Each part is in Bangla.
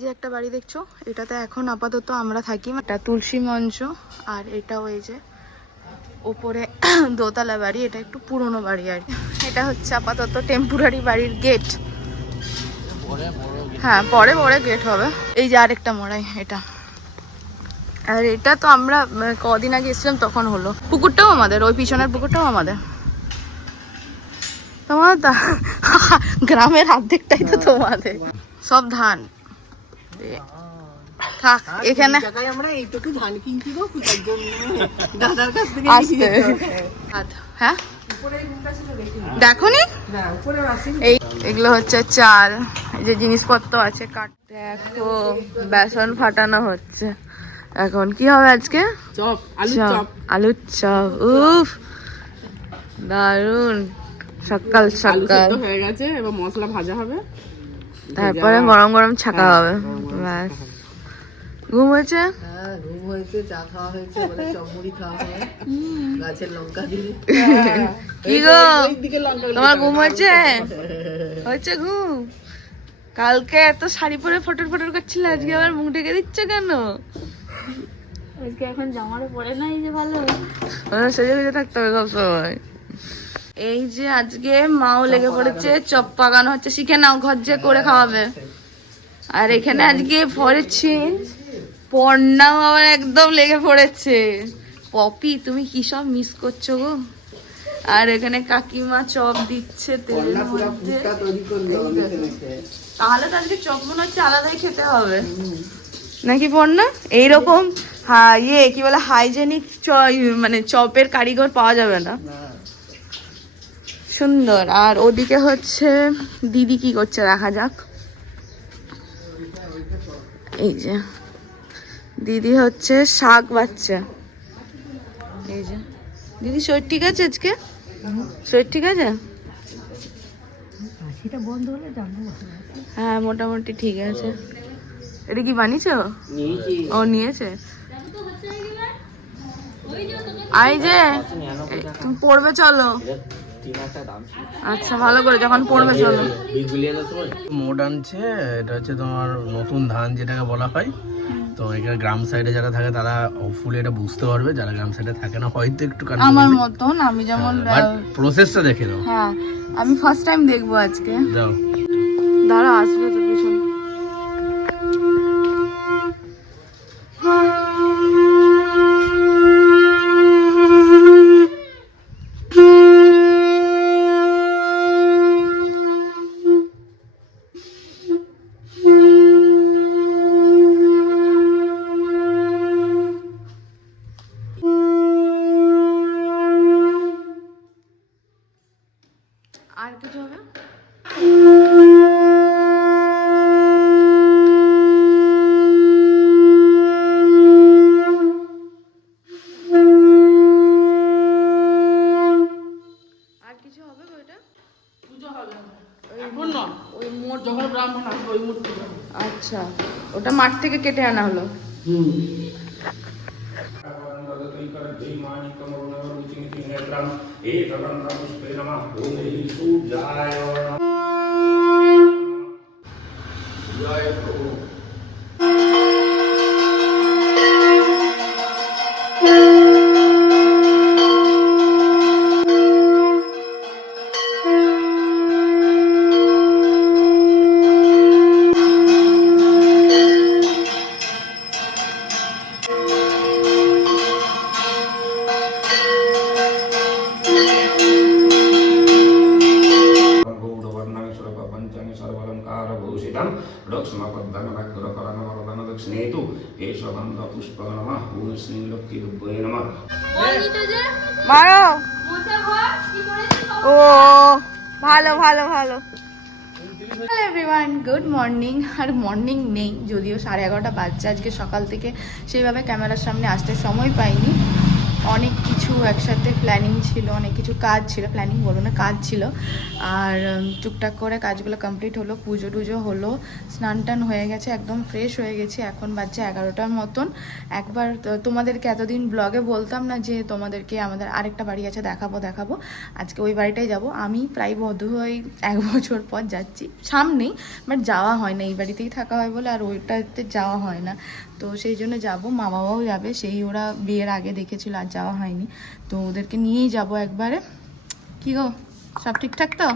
যে একটা বাড়ি দেখছ, এটাতে এখন আপাতত আমরা থাকি। এটা তুলসী মঞ্চ, আর এটা ওই যে ওপরে দোতলা বাড়ি, এটা একটু পুরনো বাড়ি আর। এটা হচ্ছে আপাতত টেম্পোরারি বাড়ির গেট হ্যাঁ পরে পরে গেট হবে। এই যে আরেকটা মোড়াই, এটা। আর এটা তো আমরা কদিন আগে এসেছিলাম, তখন হলো। পুকুরটাও আমাদের, ওই পিছনের পুকুরটাও আমাদের। তোমার গ্রামের অর্ধেকটাই তো তোমাদের। সব ধান। থাক এখানে আমরা এইটুকু ধান কিনছি গো তার জন্য দাদার কাছ থেকে আসতে। হ্যাঁ? দেখো। নি এই এগুলো হচ্ছে চাল এই যে জিনিসপত্র আছে কাট দেখো বেসন ফাটানো হচ্ছে। এখন কি হবে আজকে? চপ আলু চপ চপ। আলুর চপ। উফ দারুণ সকাল সকাল। হয়ে গেছে এবার মশলা ভাজা হবে। তারপরে গরম। গরম ছাকা হবে। ব্যাস। ঘুম হয়েছে? হ্যাঁ ঘুম হয়েছে চা খাওয়া হয়েছে বলে চমড়ি খাওয়া হবে। গাছের লঙ্কা দিয়ে। কি গো? ওই দিকে লঙ্কা তোমার ঘুম হয়েছে? হয়েছে ঘুম? কালকে এত শাড়ি পরে ফটোর ফটোর করছিলে আজকে আবার মুখ ঢেকে দিচ্ছ কেন? আজকে এখন জামাটা পরে নাই যে ভালো। সেজে থাকতে হবে সবসময়। এই যে আজকে মাও লেগে পড়েছে চপ পাকানো হচ্ছে। শিখে নাও ঘর যে করে খাওয়াবে। আর এখানে আজকে পড়েছে পর্ণাও আবার একদম লেগে পড়েছে। পপি তুমি কি সব মিস করছ গো? আর এখানে কাকিমা চপ দিচ্ছে তেলের মধ্যে। তাহলে তো আজকে চপ মনে হচ্ছে আলাদাই খেতে হবে। নাকি পর্ণা? এইরকম হ্যাঁ ইয়ে কি বলে হাইজেনিক মানে চপের কারিগর পাওয়া যাবে না। সুন্দর। আর ওদিকে হচ্ছে দিদি কি করছে দেখা যাক। এই যে দিদি হচ্ছে শাক বাচ্চা এই যে দিদি শরীর ঠিক আছে আজকে? শরীর ঠিক আছে? সেটা বন্ধ হলে জানব হ্যাঁ মোটামুটি ঠিক আছে। এটা কি বানিয়েছো? ও নিয়েছে? আই যে তুমি পড়বে চলো। আচ্ছা ভালো করে যখন পড়বে চলো। মোট আনছে এটা হচ্ছে তোমার নতুন ধান যেটাকে বলা হয়। তো এখানে গ্রাম সাইডে যারা থাকে তারা ফুল এটা বুঝতে পারবে যারা গ্রাম সাইডে থাকে না হয়তো একটু আমার মতন আমি যেমন প্রসেসটা দেখে নাও। হ্যাঁ আমি ফার্স্ট টাইম দেখব আজকে। দাও দাঁড়া আসবে থেকে কেটে আনা হলো। জয় প্রভু। ভালো ভালো ভালো। হ্যালো এভরিওয়ান গুড মর্নিং আর মর্নিং নেই, যদিও সাড়ে এগারোটা বাজছে। আজকে সকাল থেকে সেইভাবে ক্যামেরার সামনে আসতে সময় পাইনি। অনেক কিছু একসাথে প্ল্যানিং ছিল, অনেক কিছু কাজ ছিল প্ল্যানিং বলো না, কাজ ছিল। আর টুকটাক করে কাজগুলো কমপ্লিট হলো, পুজো টুজো হলো, স্নান টান হয়ে গেছে, একদম ফ্রেশ হয়ে গেছে। এখন বাজছে এগারোটার মতন। একবার তোমাদেরকে এতদিন ব্লগে বলতাম না যে তোমাদেরকে আমাদের আরেকটা বাড়ি আছে, দেখাবো দেখাবো। আজকে ওই বাড়িটাই যাব। আমি প্রায় বধ হয়ে এক বছর পর যাচ্ছি। সামনেই বাট যাওয়া হয় না, এই বাড়িতেই থাকা হয় বলে, আর ওইটাতে যাওয়া হয় না। তো সেই জন্য যাব। মা বাবাও যাবে। সেই ওরা বিয়ের আগে দেখেছিল আর যাওয়া হয়নি। তো ওদেরকে নিয়েই যাব একবারে। কি গো সব ঠিকঠাক তো?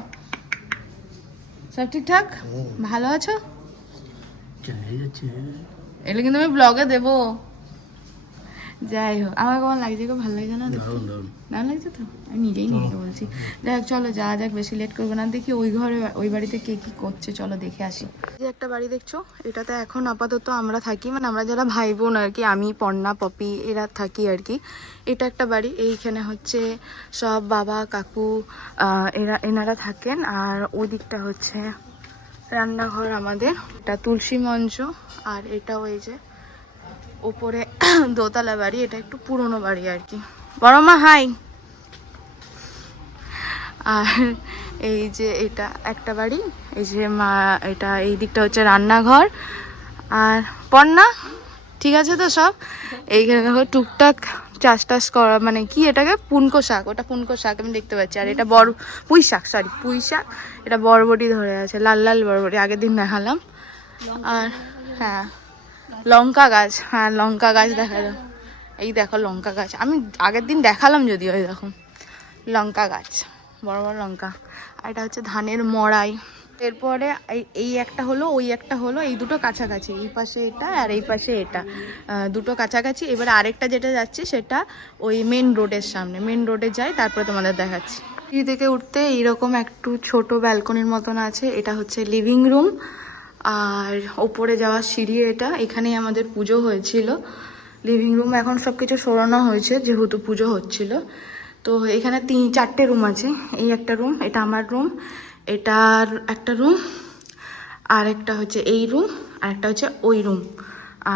সব ঠিকঠাক? ভালো আছো? এলে কিন্তু আমি ব্লগে দেবো। যাই হোক। আমার কেমন লাগছে? গো ভালো লাগছে না? দারুণ লাগছে তো? আমি নিজেই নিজেকে বলছি। যাই হোক চলো যাওয়া যাক বেশি লেট করব না। দেখি ওই ঘরে ওই বাড়িতে কে কি করছে। চলো দেখে আসি। যে একটা বাড়ি দেখছ? এটাতে এখন আপাতত আমরা থাকি। মানে আমরা যারা ভাই বোন আর কি আমি পর্ণা পপি এরা থাকি আর কি। এটা একটা বাড়ি। এইখানে হচ্ছে সব বাবা কাকু এরা এনারা থাকেন। আর ওই দিকটা হচ্ছে রান্নাঘর আমাদের। এটা তুলসী মঞ্চ। আর এটা ওই যে ওপরে দোতলা বাড়ি, এটা একটু পুরনো বাড়ি আর কি। বড় মা, হাই। আর এই যে এটা একটা বাড়ি, এই যে মা, এটা এই দিকটা হচ্ছে রান্নাঘর। আর পন্না, ঠিক আছে তো সব? এইখানে দেখো টুকটাক চাষ টাস করা মানে কি এটাকে? পুনকো শাক, ওটা পুনকো শাক আমি দেখতে পাচ্ছি। আর এটা বড়, পুঁই শাক সরি পুঁই শাক। এটা বরবটি ধরে আছে, লাল লাল বরবটি, আগের দিন দেখালাম। আর হ্যাঁ। লঙ্কা গাছ হ্যাঁ লঙ্কা গাছ দেখা যায় এই দেখো লঙ্কা গাছ। আমি আগের দিন দেখালাম যদিও ওই দেখো। লঙ্কা গাছ, বড় বড় লঙ্কা। আর এটা হচ্ছে ধানের মড়াই। এরপরে এই- এই একটা হলো, ওই একটা হলো, এই দুটো কাছাকাছি। এই পাশে এটা আর এই পাশে এটা। দুটো কাছাকাছি। এবারে আরেকটা যেটা যাচ্ছে, সেটা ওই মেন রোডের সামনে। মেন রোডে যাই, তারপরে তোমাদের দেখাচ্ছি। সিঁড়ি থেকে উঠতে এইরকম একটু ছোট ব্যালকনির মতন আছে। এটা হচ্ছে লিভিং রুম আর ওপরে যাওয়ার সিঁড়ি এটা, এখানেই আমাদের পুজো হয়েছিল। লিভিং রুম এখন সব কিছু সরানো হয়েছে, যেহেতু পুজো হচ্ছিল। তো এখানে তিন, চারটে রুম আছে। এই একটা রুম এটা আমার রুম এটার একটা রুম আর একটা হচ্ছে এই রুম আর একটা হচ্ছে ওই রুম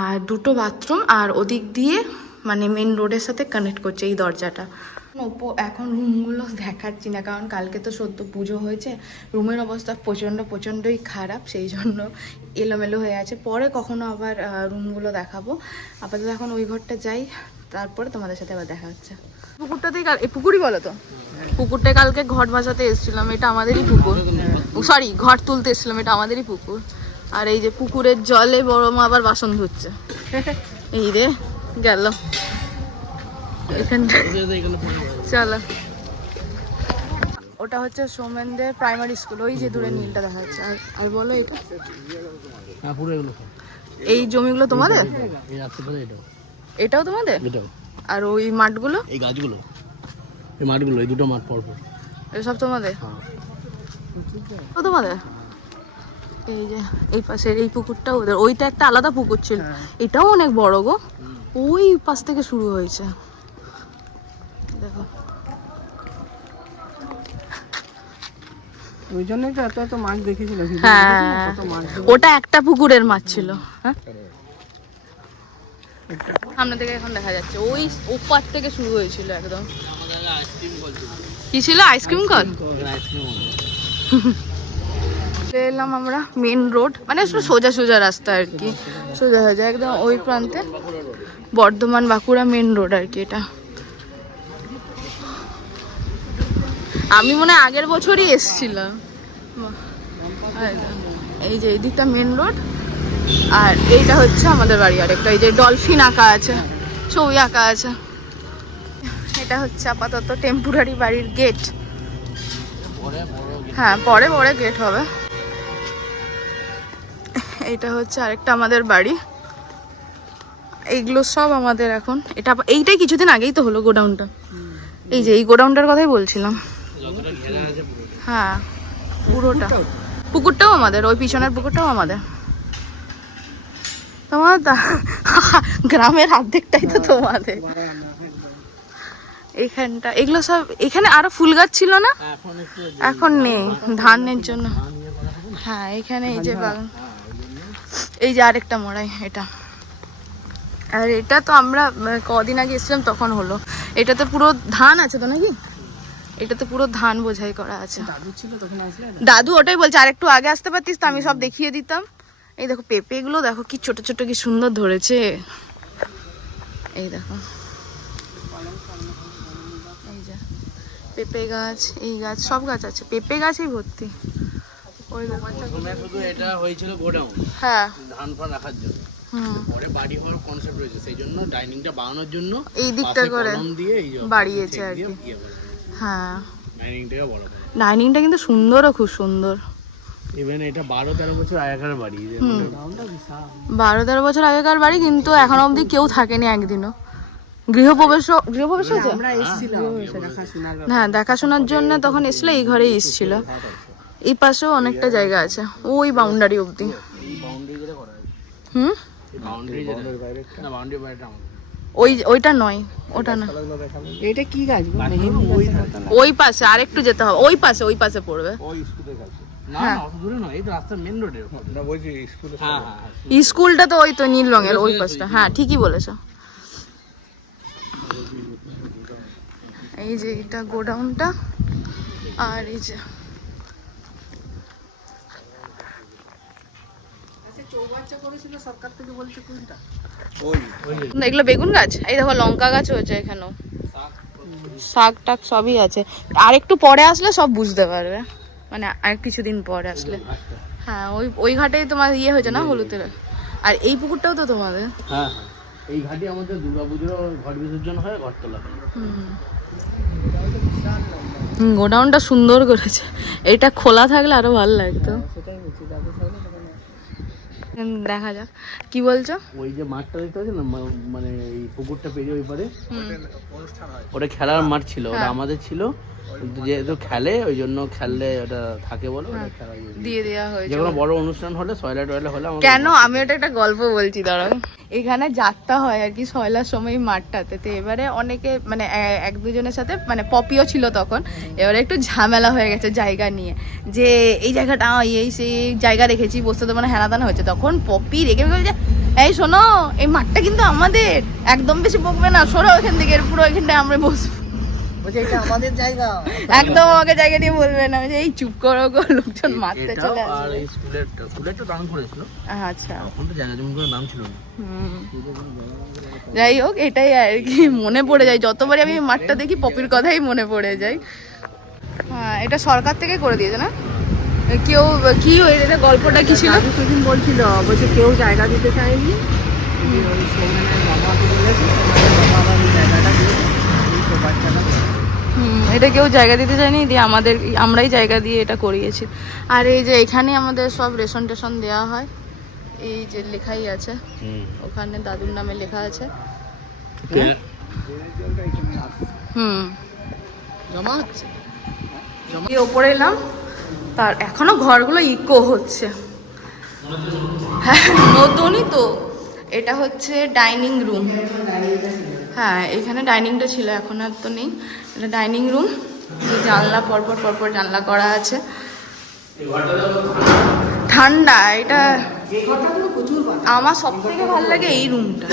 আর দুটো বাথরুম আর ওদিক দিয়ে মানে মেন রোডের সাথে কানেক্ট করছে এই দরজাটা। ওপো এখন রুমগুলো দেখাচ্ছি না, কারণ কালকে তো সদ্য পুজো হয়েছে। রুমের অবস্থা প্রচণ্ড, প্রচণ্ডই খারাপ, সেই জন্য এলোমেলো হয়ে আছে। পরে কখনো আবার রুমগুলো দেখাবো। আপাতত এখন ওই ঘরটা যাই, তারপরে তোমাদের সাথে আবার দেখা হচ্ছে। পুকুরটাতেই কাল, এই পুকুরই বলো তো? পুকুরটা কালকে ঘট বাসাতে এসেছিলাম, এটা আমাদেরই পুকুর। সরি ঘট তুলতে এসেছিলাম, এটা আমাদেরই পুকুর। আর এই যে পুকুরের জলে বড় মা আবার বাসন ধুচ্ছে। এই রে, গেল। এখানটা চলো। ওটা হচ্ছে সোমেনদের প্রাইমারি স্কুল ওই যে দূরে নীলটা দেখা যাচ্ছে। আর আর বলো এটা? হ্যাঁ এই জমিগুলো তোমাদের? এটাও। তোমাদের? আর ওই মাঠগুলো? এই গাছগুলো। এই মাঠগুলো এই দুটো মাঠ পর পর এসব তোমাদের? হ্যাঁ। ও তোমাদের? এই যে এই পাশের এই পুকুরটা ওদের। ওইটা একটা আলাদা পুকুর ছিল। এটাও অনেক বড় গো। ওই পাশ থেকে শুরু হয়েছে। দেখো। ওই জন্যই তো এত এত মাছ দেখেছিল হ্যাঁ। ওটা একটা পুকুরের মাছ ছিল। হ্যাঁ? সামনে থেকে এখন দেখা যাচ্ছে। ওই ওপার থেকে শুরু হয়েছিল একদম। কি ছিল? আইসক্রিম কল? চলে এলাম আমরা মেন রোড। মানে সোজা সোজা রাস্তা আর কি। সোজা সোজা একদম ওই প্রান্তে। বর্ধমান বাঁকুড়া মেন রোড আর কি এটা। আমি মনে হয় আগের বছরই এসছিলাম। এই যে এই দিকটা মেন রোড আর এইটা হচ্ছে আমাদের বাড়ি আর একটা এই যে ডলফিন আঁকা আছে, ছবি আঁকা আছে। এটা হচ্ছে আপাতত টেম্পোরারি বাড়ির গেট হ্যাঁ পরে পরে গেট হবে। এইটা হচ্ছে আরেকটা আমাদের বাড়ি। এইগুলো সব আমাদের এখন। এটা এইটাই কিছুদিন আগেই তো হলো গোডাউনটা। এই যে এই গোডাউনটার কথাই বলছিলাম। হ্যাঁ পুরোটা পুকুরটাও? আমাদের ওই পিছনের পুকুরটাও আমাদের। তোমার গ্রামের অর্ধেকটাই তো তোমাদের। এইখানটা এগুলো সব এখানে আরও ফুল গাছ ছিল না? এখন নেই ধানের জন্য। হ্যাঁ এখানে এই যে বাগান। এই যে আরেকটা মোড়াই এটা। আর এটা তো আমরা কদিন আগে এসেছিলাম তখন হলো। এটাতে পুরো ধান আছে তো নাকি? এটাতে পুরো ধান বোঝাই করা আছে। দাদু ছিল তখন আসলে? দাদু ওটাই বলছে আর একটু আগে আসতে পারতিস তো আমি সব দেখিয়ে দিতাম। এই দেখো পেঁপে গুলো দেখো কি ছোট ছোট কি সুন্দর ধরেছে। এই দেখো। এই যে পেঁপে গাছ এই গাছ সব গাছ আছে। পেঁপে গাছই ভর্তি। ওই শুধু এটা হয়েছিল গোডাউন হ্যাঁ। ধান ফান রাখার জন্য। হুম। পরে বাড়ি হওয়ার কনসেপ্ট রয়েছে সেই জন্য ডাইনিংটা বানানোর জন্য এই দিকটা করে দিয়ে বাড়িয়েছে আর কি। হ্যাঁ। বড় ডাইনিংটা কিন্তু সুন্দরও খুব সুন্দর। ইভেন এটা বারো তেরো বছর আগেকার বাড়ি। বারো তেরো বছর আগেকার বাড়ি কিন্তু এখন অবধি কেউ থাকেনি একদিনও। গৃহপ্রবেশ গৃহপ্রবেশ হয়েছে? দেখাশোনার হ্যাঁ দেখাশোনার জন্য তখন এসলে এই ঘরেই এসছিল। এই পাশেও অনেকটা জায়গা আছে। ওই বাউন্ডারি অবধি। হুম? বাউন্ডারি বাইরে না বাউন্ডারি বাইরেটা আমাদের। ওই ওইটা নয় ওটা না। এটা কি গাছ ওই পাশে আরেকটু যেতে হবে। ওই পাশে ওই পাশে পড়বে। না না অত দূরে নয় এই তো রাস্তার মেন রোডে বলছি স্কুলে হ্যাঁ হ্যাঁ হ্যাঁ। স্কুলটা তো ওই তো নীল রঙের ওই পাশটা। হ্যাঁ ঠিকই বলেছ। এই যে এটা গোডাউনটা আর এই যে এগুলো বেগুন গাছ? এই দেখো লঙ্কা গাছ হয়েছে এখানেও। শাক টাক সবই আছে। আর একটু পরে আসলে সব বুঝতে পারবে। মানে আর কিছুদিন পরে আসলে। হ্যাঁ ওই ওই ঘাটেই তোমার ইয়ে হয়েছে না হলুদের? আর এই পুকুরটাও তো তোমাদের? হ্যাঁ হ্যাঁ। এই ঘাটে আমাদের দুর্গাপুজোর ঘট বিসর্জন হয় ঘট তোলা গোডাউনটা সুন্দর করেছে। এটা খোলা থাকলে আরও ভালো লাগতো। সেটাই বলছি দাদু থাকলে তখন হুম, দেখা যাক। কি বলছো? ওই যে মাঠটা দেখতে পাচ্ছি না? মানে এই পুকুরটা পেরিয়ে ওই পারে? ওটা খেলার মাঠ ছিল ওটা আমাদের ছিল। যেহেতু খেলে ওই জন্য খেললে ওটা থাকে বলে ইয়ে। দিয়ে দেওয়া হয়েছে। যে কোনো বড় অনুষ্ঠান হলে সয়লা টয়লা হলে কেন? আমি ওটা একটা গল্প বলছি দাঁড়াও। এখানে যাত্রা হয় আর কি সয়লার সময় মাঠটাতে। তো এবারে অনেকে মানে এক দুজনের সাথে মানে পপিও ছিল তখন। এবারে একটু ঝামেলা হয়ে গেছে জায়গা নিয়ে। যে এই জায়গাটা এই সেই জায়গা রেখেছি বসতে তো মানে হেনাদানা হয়েছে তখন পপি রেখে বলছে এই শোনো এই মাঠটা কিন্তু আমাদের। একদম বেশি বকবে না সরো ওখান থেকে পুরো এখানটায় আমরা বসবো। বলছে এটা আমাদের জায়গা। একদম আমাকে জায়গা নিয়ে বলবে না। যে এই চুপ করো গো লোকজন মারতে চলে আর এই স্কুলের স্কুলের তো দাম করেছিল। আচ্ছা। তখন তো জায়গা জমি কোনো দাম ছিল না। যাই হোক এটাই আর কি মনে পড়ে যায়। যতবারই আমি মাঠটা দেখি পপির কথাই মনে পড়ে যায়। হ্যাঁ এটা সরকার থেকে করে দিয়েছে না? কেউ কি এটা গল্পটা কি ছিল? সেদিন বলছিল বলছে কেউ জায়গা দিতে চায়নি। ওই সৌমেনের বাবাকে বলেছে বাবা জায়গাটা দিয়ে বাচ্চাটা এটা কেউ জায়গা দিতে চায়নি দিয়ে আমাদের আমরাই জায়গা দিয়ে এটা করিয়েছি। আর এই যে এখানে আমাদের সব রেশন টেশন দেওয়া হয় এই যে লেখাই আছে। ওখানে দাদুর নামে লেখা আছে। হুম। জমা হচ্ছে। এই ওপরে এলাম তার এখনও ঘরগুলো ইকো হচ্ছে। হ্যাঁ নতুনই তো। এটা হচ্ছে ডাইনিং রুম হ্যাঁ এখানে ডাইনিংটা ছিল এখন আর তো নেই। এটা ডাইনিং রুম জানলা পরপর পরপর জানলা করা আছে। ঠান্ডা, এটা আমার সব থেকে ভালো লাগে এই রুমটা।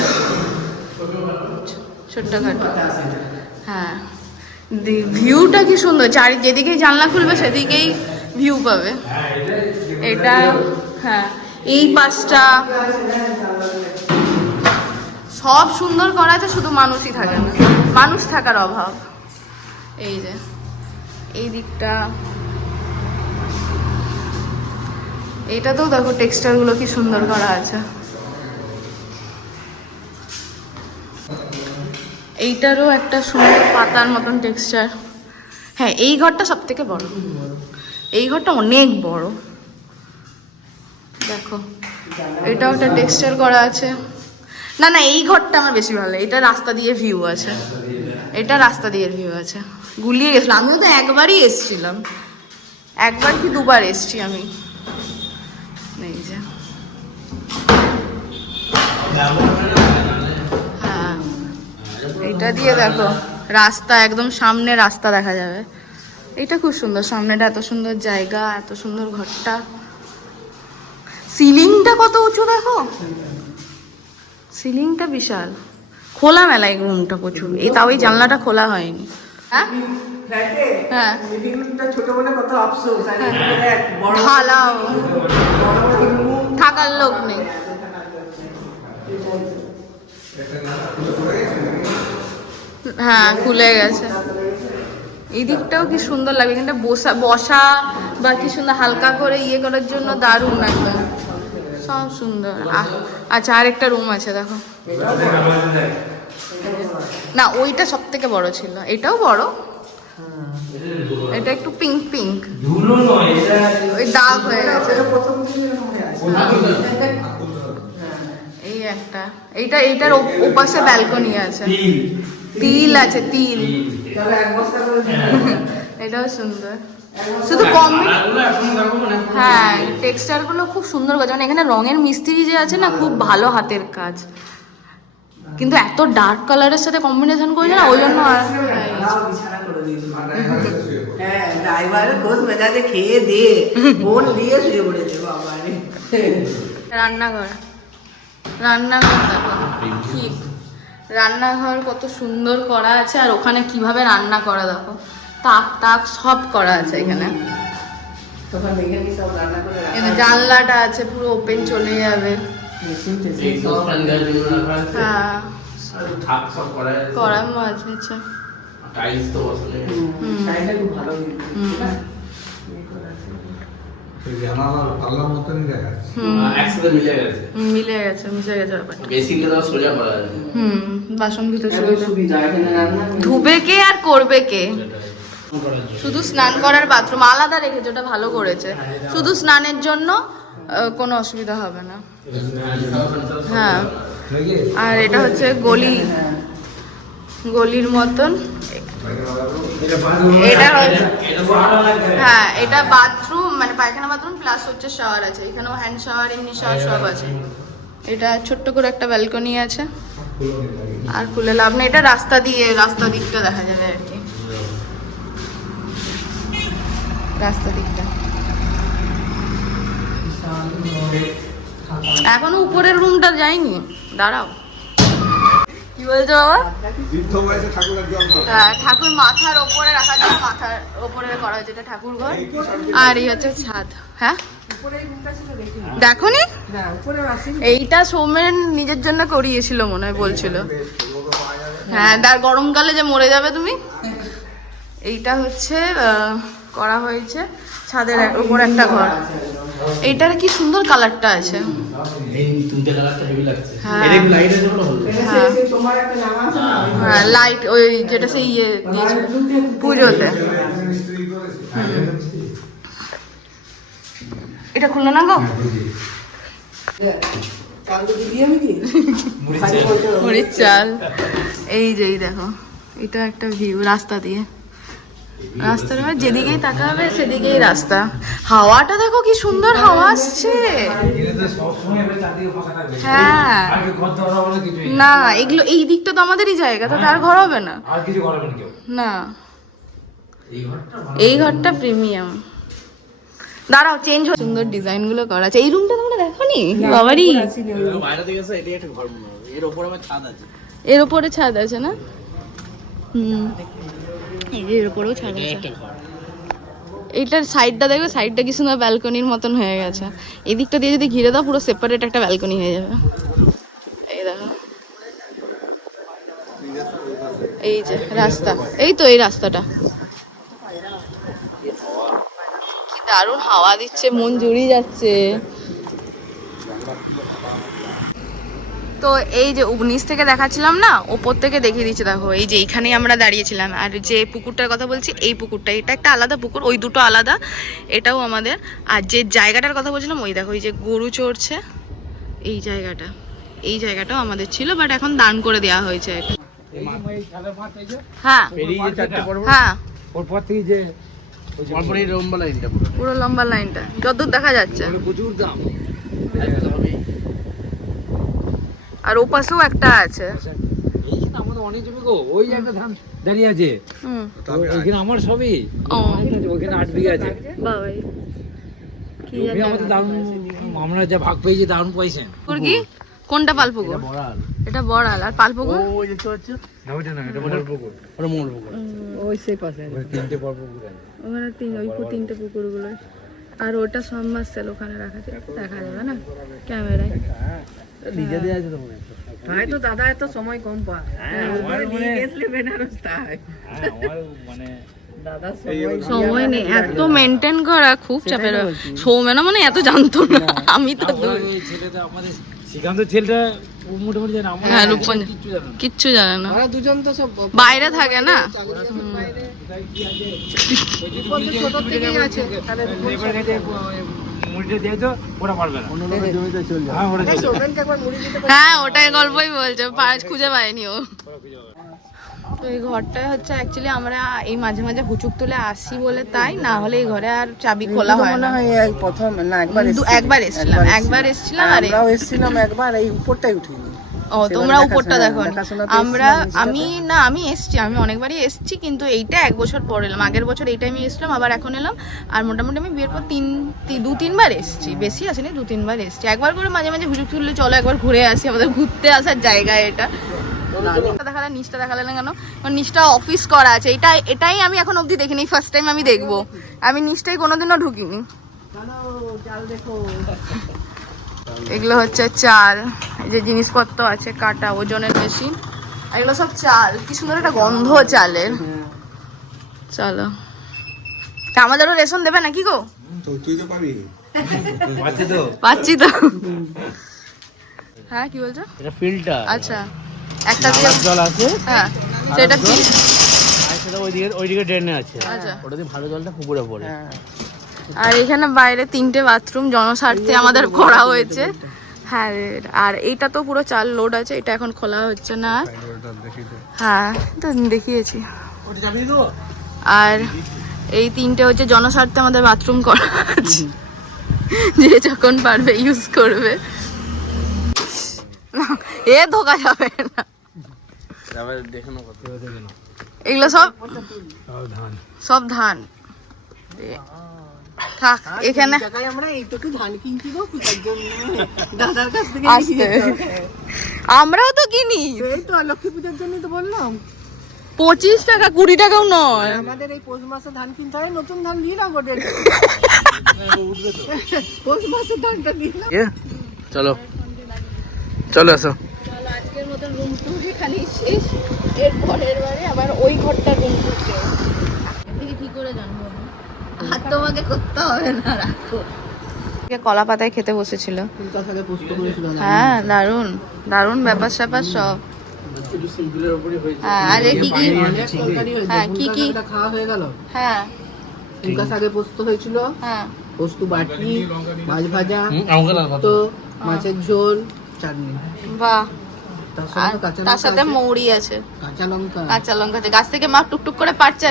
ছোট্টখাটো। হ্যাঁ। ভিউটা কি সুন্দর, চারি, যেদিকেই জানলা খুলবে সেদিকেই ভিউ পাবে। এটা হ্যাঁ এই পাশটা সব সুন্দর করা আছে, শুধু মানুষই থাকে না। মানুষ থাকার অভাব। এই যে, এই দিকটা। এটাতেও দেখো টেক্সচারগুলো কি সুন্দর করা আছে। এইটারও একটা সুন্দর পাতার মতন টেক্সচার। হ্যাঁ এই ঘরটা সব থেকে বড়। এই ঘরটা অনেক বড়। দেখো, এটাও একটা টেক্সচার করা আছে। না না, এই ঘরটা আমার বেশি ভালো লাগে। এটা রাস্তা দিয়ে ভিউ আছে। এটা রাস্তা দিয়ে ভিউ আছে। গুলিয়ে গেছিল। আমিও তো একবারই এসছিলাম। একবার কি দুবার এসছি আমি। এই যে। হ্যাঁ। এটা দিয়ে দেখো, রাস্তা, একদম সামনে রাস্তা দেখা যাবে। এটা খুব সুন্দর, সামনেটা এত সুন্দর জায়গা, এত সুন্দর ঘরটা। সিলিংটা কত উঁচু দেখো? সিলিংটা বিশাল। খোলা মেলা এই রুমটা প্রচুর। এই তাও এই জানলাটা খোলা হয়নি। হ্যাঁ? হ্যাঁ। থাকার লোক নেই। হ্যাঁ খুলে গেছে। এই দিকটাও কি সুন্দর লাগবে এখানটা বসা বসা বা কি সুন্দর হালকা করে ইয়ে করার জন্য দারুণ একদম। সব সুন্দর। আচ্ছা আরেকটা রুম আছে, দেখো। না ওইটা সব থেকে বড় ছিল। এটাও বড়। এটা একটু পিঙ্ক পিঙ্ক ওই দাগ হয়ে গেছে। হয়ে। এই একটা। এইটা এইটার ও- ওপাশে ব্যালকনি আছে। তিল। আছে তিল। করে এটাও সুন্দর। শুধু কম হ্যাঁ টেক্সচারগুলো খুব সুন্দর করেছে মানে এখানে রঙের মিস্ত্রি যে আছে না খুব ভালো হাতের কাজ। কিন্তু এত ডার্ক কালারের সাথে কম্বিনেশন করেছে না ওই জন্য আর। হ্যাঁ ড্রাইভার খোঁজ মেজাজে খেয়ে দিয়ে ফোন দিয়ে শুয়ে পড়েছে বাবা রান্নাঘর রান্নাঘর দেখো কি রান্নাঘর কত সুন্দর করা আছে আর ওখানে কীভাবে রান্না করা দেখো তাক তাক সব করা আছে এখানে জানলাটা আছে পুরো ওপেন চলে যাবে হ্যাঁ। টাইলস তো বসানো। খুব ভালো একসাথে মিলে গেছে। মিলে গেছে মিশে হুম বাসন ধুতে ধুবে কে আর করবে কে। শুধু স্নান করার বাথরুম আলাদা রেখেছে ওটা ভালো করেছে। শুধু স্নানের জন্য কোনো অসুবিধা হবে না। হ্যাঁ। আর এটা হচ্ছে গলি, গলির মতন। এটা হ্যাঁ এটা বাথরুম মানে পায়খানা বাথরুম প্লাস হচ্ছে শাওয়ার আছে। এখানেও হ্যান্ড শাওয়ার এমনি শাওয়ার সব আছে। এটা ছোট্ট করে একটা ব্যালকনি আছে। আর খুলে লাভ না এটা রাস্তা দিয়ে, রাস্তা দিকটা দেখা যাবে আর কি। রাস্তা দিকটা। এখনও উপরের রুমটা যায়নি। দাঁড়াও। কি বলছো বাবা। হ্যাঁ, ঠাকুর মাথার ওপরে রাখার জন্য মাথার ওপরে করা হয়েছে এটা ঠাকুর ঘর। আর এই হচ্ছে ছাদ। হ্যাঁ? দেখি নি আসেনি। এইটা সৌমেন নিজের জন্য করিয়েছিল মনে হয় বলছিল। হ্যাঁ তার গরমকালে যে মরে যাবে তুমি? এইটা হচ্ছে করা হয়েছে ছাদের উপর একটা ঘর। এইটার কি সুন্দর কালারটা আছে? এই তিনটে কালারটা হেভি লাগছে। হ্যাঁ। এটা লাইট হ্যাঁ। সেই- সেই তোমার একটা নাম আছে না? ওই হ্যাঁ লাইট ওই যেটা সেই ইয়ে পুজোতে এটা খুললো না গো? চাল। এই যে দেখো। এটা একটা ভিউ রাস্তা দিয়ে। রাস্তার এবার যেদিকেই তাকাবে সেদিকেই রাস্তা। হাওয়াটা দেখো কি সুন্দর হাওয়া আসছে। হ্যাঁ। না এগুলো এই দিকটা তো আমাদেরই জায়গা তো তার ঘর হবে না। না। এই ঘরটা প্রিমিয়াম। দাঁড়াও চেঞ্জ সুন্দর ডিজাইনগুলো করা আছে। এই রুমটা তোমরা দেখো নি বাবারই। এর উপরে আমার ছাদ আছে। এর উপরে ছাদ আছে না? হুম। এর উপরেও এইটার সাইডটা দেখবে সাইডটা কি সুন্দর ব্যালকনির মতন হয়ে গেছে। এই দিকটা দিয়ে যদি ঘিরে দাও পুরো সেপারেট একটা ব্যালকনি হয়ে যাবে। এই দেখো। এই যে রাস্তা। এই তো এই রাস্তাটা। কি দারুণ হাওয়া দিচ্ছে মন জুড়িয়ে যাচ্ছে। তো এই যে নিচ থেকে দেখাচ্ছিলাম না ওপর থেকে দেখিয়ে দিচ্ছে দেখো এই যে এইখানেই আমরা দাঁড়িয়েছিলাম। আর যে পুকুরটার কথা বলছি এই পুকুরটা এটা একটা আলাদা পুকুর ওই দুটো আলাদা এটাও আমাদের। আর যে জায়গাটার কথা বলছিলাম ওই দেখো এই যে গরু চড়ছে এই জায়গাটা এই জায়গাটাও আমাদের ছিল বাট এখন দান করে দেওয়া হয়েছে হ্যাঁ। হ্যাঁ। পর। লম্বা লাইনটা যতদূর দেখা যাচ্ছে। প্রচুর দাম। আর ওপাশেও একটা আছে। ওই যে একটা ধান দাঁড়িয়ে আছে। হুম। আমার সবই। ও। আট বিঘা আছে। কি আমাদের দারুণ আমরা যা ভাগ পেয়েছি দারুণ পয়সা। কোনটা পালপুকুর? এটা বড়াল। এটা বড়াল। আর পালপুকুর? ওই দেখতে পাচ্ছ না ওইটা না এটা মোটর পুকুর। ওটা মোড় ওই সেই পাশে। তিনটে পুকুর ওখানে তিন ওই তিনটে পুকুরগুলো আর ওটা সাবমার্সেল ওখানে রাখা যায়। দেখা যাবে না? ক্যামেরায়। নিজে দিয়ে আছে তো তাই তো দাদা এত সময় কম পায়। নিয়ে গেছলে বেনারস তাই। হ্যাঁ মানে সময় সময় নেই এত মেনটেন করা খুব চাপের। সৌমেনা মানে এত জানতো না আমি তো দূর। ছেলেটা আমাদের শ্রীকান্ত ছেলেটা মোটামুটি জানে আমার হ্যাঁ রূপন কিচ্ছু জানে না। ওরা দুজন তো সব বাইরে থাকে না? হ্যাঁ হ্যাঁ ওটাই গল্পই বলছে খুঁজে পায়নি ও। তো এই ঘরটা হচ্ছে অ্যাকচুয়ালি আমরা এই মাঝে মাঝে হুচুক তুলে আসি বলে তাই না হলে এই ঘরে আর চাবি খোলা হয় না। হয় এই প্রথম না একবার একবার এসেছিলাম একবার এসেছিলাম। আর আমরাও এসেছিলাম একবার এই উপরটাই উঠিনি। ও তোমরা উপরটা দেখো। আমরা আমি না আমি এসছি আমি অনেকবারই এসছি কিন্তু এইটা এক বছর পর এলাম। আগের বছর এই টাইমে এসলাম আবার এখন এলাম। আর মোটামুটি আমি বিয়ের পর তিন দু তিনবার এসছি বেশি আসেনি দু তিনবার এসছি। একবার করে মাঝে মাঝে হুজুর তুললে চলো একবার ঘুরে আসি আমাদের ঘুরতে আসার জায়গা এটা। দেখালে নিচটা দেখালে না কেন? নিচটা অফিস করা আছে। এটা এটাই আমি এখন অবধি দেখিনি। ফার্স্ট টাইম আমি দেখব। আমি নিচটাই কোনোদিনও ঢুকিনি। এগুলো হচ্ছে চাল। যে জিনিসপত্র আছে কাটা ওজনের মেশিন এগুলো সব চাল। কি সুন্দর একটা গন্ধ চালের। চলো। তা আমাদেরও রেশন দেবে নাকি গো? তুই তো পাবি। পাচ্ছে তো। পাচ্ছি তো। হ্যাঁ কি বলছো? এটা ফিল্টার আচ্ছা। একটা দিয়ে জল আছে। হ্যাঁ সেটা কি আর সেটা ওইদিকে ওইদিকে ড্রেনে আছে। আচ্ছা। ওটা দিয়ে ভালো জলটা পুকুরে পড়ে। আর এখানে বাইরে তিনটে বাথরুম জনস্বার্থে আমাদের করা হয়েছে। হ্যাঁ আর এইটা তো পুরো চাল লোড আছে এটা এখন খোলা হচ্ছে না। হ্যাঁ তো দেখিয়েছি। আর এই তিনটে হচ্ছে জনস্বার্থে আমাদের বাথরুম করা আছে। যে যখন পারবে ইউজ করবে। এ ধোকা যাবে না তারপরে দেখে নাও কত এগুলো সব? ধান। সব ধান। থাক এখানে জন্য। আমরাও তো কিনি। লক্ষ্মী পুজোর জন্যই তো বললাম। পঁচিশ টাকা কুড়ি টাকাও নয়। আমাদের এই পৌষ মাসে ধান কিনতে হয় নতুন ধান দিয়ে না গোটে পৌষ মাসে ধানটা দিয়ে চলো। চলো আসো। চলো আজকের মতন রুম ট্যুর এখানেই শেষ। এর পরের বারে আবার ওই ঘরটা রুম ট্যুর থেকে কি করে জানব আর তোমাকে করতে হবে না রাখো। কলা পাতায় খেতে বসেছিল। হ্যাঁ দারুণ দারুণ ব্যাপার স্যাপার সব। হ্যাঁ আরে কি কি? হ্যাঁ, কি কি? খাওয়া হয়ে গেল। হ্যাঁ। ফুলকা শাকে পোস্ত হয়েছিল। হ্যাঁ। পোস্ত বাটি মাছ ভাজা তো মাছের ঝোল চাটনি। বাহ। তার সাথে মৌরি আছে। কাঁচা লঙ্কা। কাঁচা লঙ্কা আছে। গাছ থেকে মা টুকটুক করে পারছে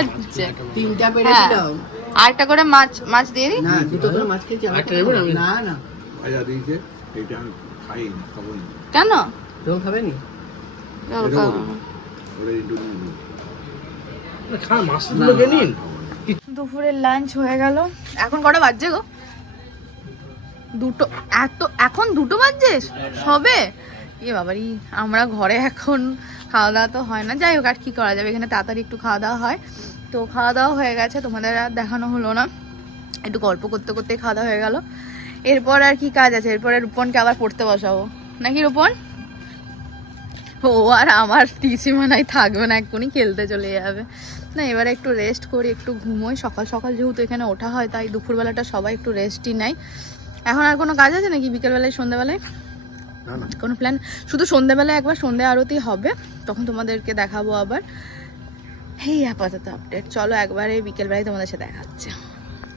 তিনটা পেরেছিলাম। আর একটা করে মাছ মাছ দিয়ে দিই? না দুটো করে মাছ খেয়েছি না না ভাজা দিয়েছে এইটা আমি খাই না খাব না। কেন খাবে নি। খা মাছগুলো কে নিন দুপুরের লাঞ্চ হয়ে গেল। এখন কটা বাজছে গো? দুটো এত এখন দুটো বাজছে? সবে? এ বাবারি, আমরা ঘরে এখন খাওয়া দাওয়া তো হয় না। যাই হোক, আর কি করা যাবে? এখানে তাড়াতাড়ি একটু খাওয়া দাওয়া হয়। তো খাওয়া দাওয়া হয়ে গেছে, তোমাদের আর দেখানো হলো না। একটু গল্প করতে করতে খাওয়া দাওয়া হয়ে গেল। এরপর আর কি কাজ আছে? এরপরে রূপনকে আবার পড়তে বসাবো। নাকি রূপন? ও, আর আমার টিসি মানাই থাকবে না, এক্ষুনি খেলতে চলে যাবে। না, এবারে একটু রেস্ট করি, একটু ঘুমোই। সকাল সকাল যেহেতু এখানে ওঠা হয়, তাই দুপুরবেলাটা সবাই একটু রেস্টই নেয়। এখন আর কোনো কাজ আছে নাকি বিকেলবেলায়, সন্ধ্যাবেলায়? কোনো প্ল্যান শুধু সন্ধ্যাবেলায় একবার সন্ধ্যা আরতি হবে, তখন তোমাদেরকে দেখাবো আবার। হেই, আপাতত আপডেট চলো একবারে বিকেলবেলায় তোমাদের সাথে দেখা হচ্ছে।